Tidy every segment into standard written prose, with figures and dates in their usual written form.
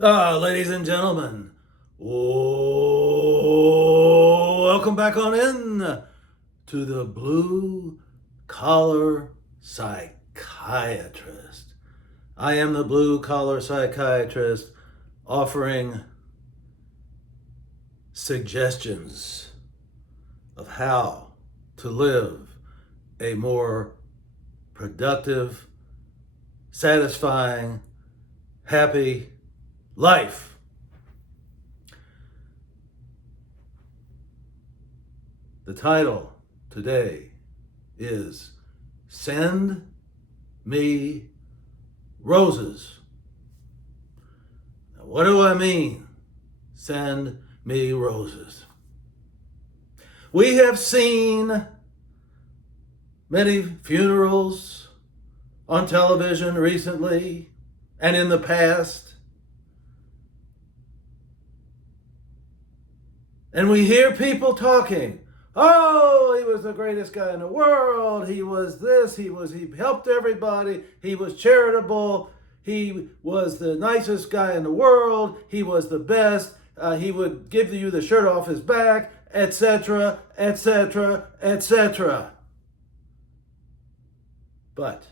Ladies and gentlemen, welcome back on in to the Blue Collar Psychiatrist. I am the Blue Collar Psychiatrist offering suggestions of how to live a more productive, satisfying, happy life. The title today is Send Me Roses. Now, what do I mean? Send me roses. We have seen many funerals on television recently and in the past. And we hear people talking, oh, he was the greatest guy in the world. He was this, he helped everybody. He was charitable. He was the nicest guy in the world. He was the best. He would give you the shirt off his back, etc., etc., etc. But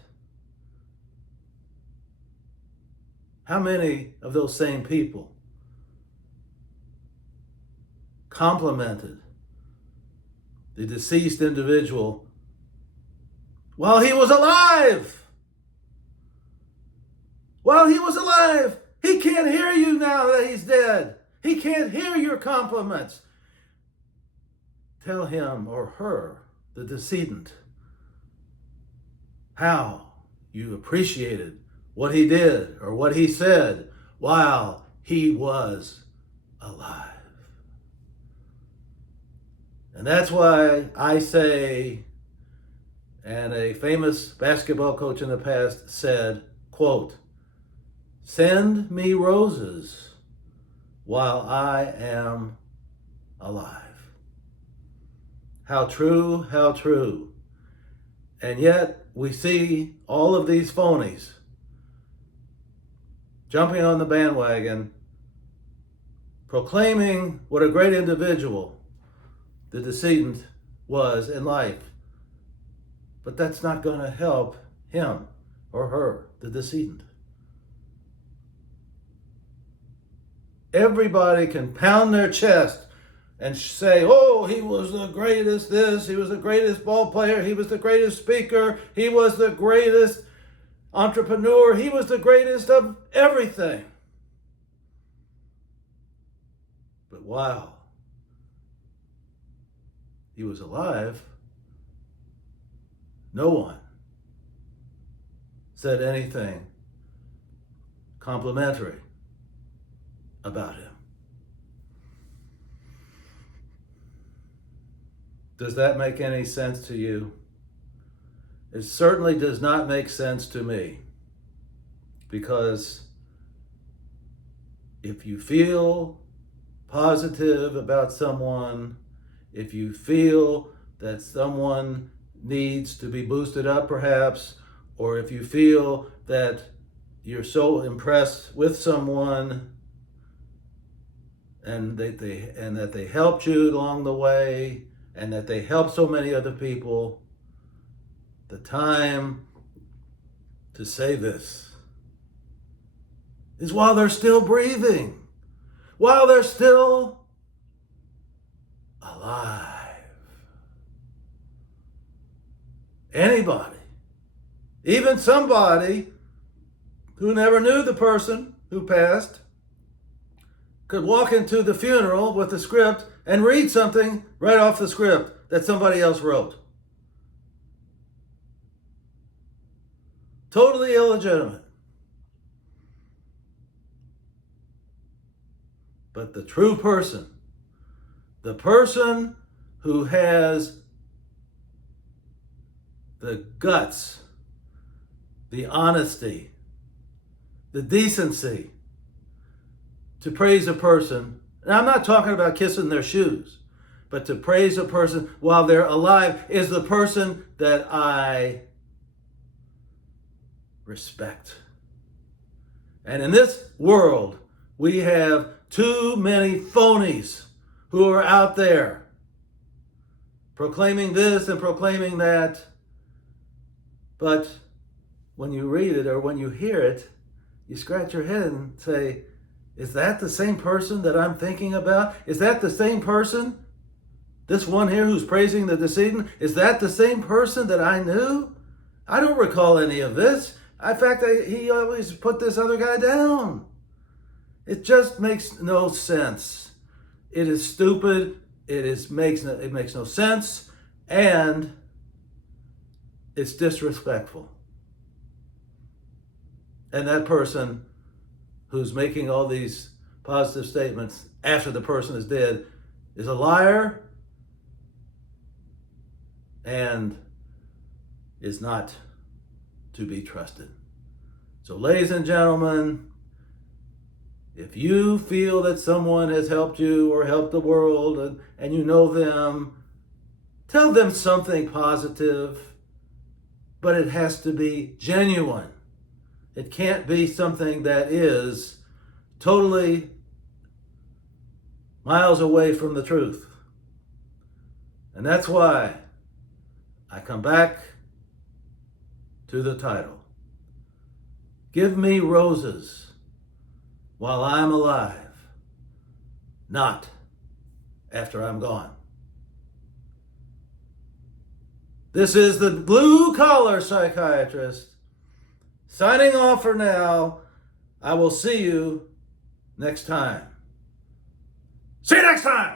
how many of those same people complimented the deceased individual while he was alive? While he was alive, he can't hear you now that he's dead. He can't hear your compliments. Tell him or her, the decedent, how you appreciated what he did or what he said while he was alive. And that's why I say, and a famous basketball coach in the past said, quote, send me roses while I am alive. How true, how true. And yet we see all of these phonies jumping on the bandwagon, proclaiming what a great individual the decedent was in life. But that's not going to help him or her, the decedent. Everybody can pound their chest and say, oh, he was the greatest this, he was the greatest ball player, he was the greatest speaker, he was the greatest entrepreneur, he was the greatest of everything. But wow, he was alive, no one said anything complimentary about him. Does that make any sense to you? It certainly does not make sense to me, because if you feel positive about someone, if you feel that someone needs to be boosted up perhaps, or if you feel that you're so impressed with someone and that they helped you along the way and that they helped so many other people, the time to say this is while they're still breathing, while they're still alive. Anybody, even somebody who never knew the person who passed, could walk into the funeral with the script and read something right off the script that somebody else wrote. Totally illegitimate. But the true person, the person who has the guts, the honesty, the decency to praise a person, and I'm not talking about kissing their shoes, but to praise a person while they're alive, is the person that I respect. And in this world We have too many phonies who are out there proclaiming this and proclaiming that. But when you read it or when you hear it, you scratch your head and say, is that the same person that I'm thinking about? Is that the same person? This one here who's praising the decedent, is that the same person that I knew? I don't recall any of this. In fact, he always put this other guy down. It just makes no sense. It is stupid. It makes no sense, and it's disrespectful. And that person who's making all these positive statements after the person is dead is a liar and is not to be trusted. So, ladies and gentlemen, if you feel that someone has helped you or helped the world and you know them, tell them something positive, but it has to be genuine. It can't be something that is totally miles away from the truth. And that's why I come back to the title. Give me roses while I'm alive, not after I'm gone. This is the Blue Collar Psychiatrist signing off for now. I will see you next time. See you next time!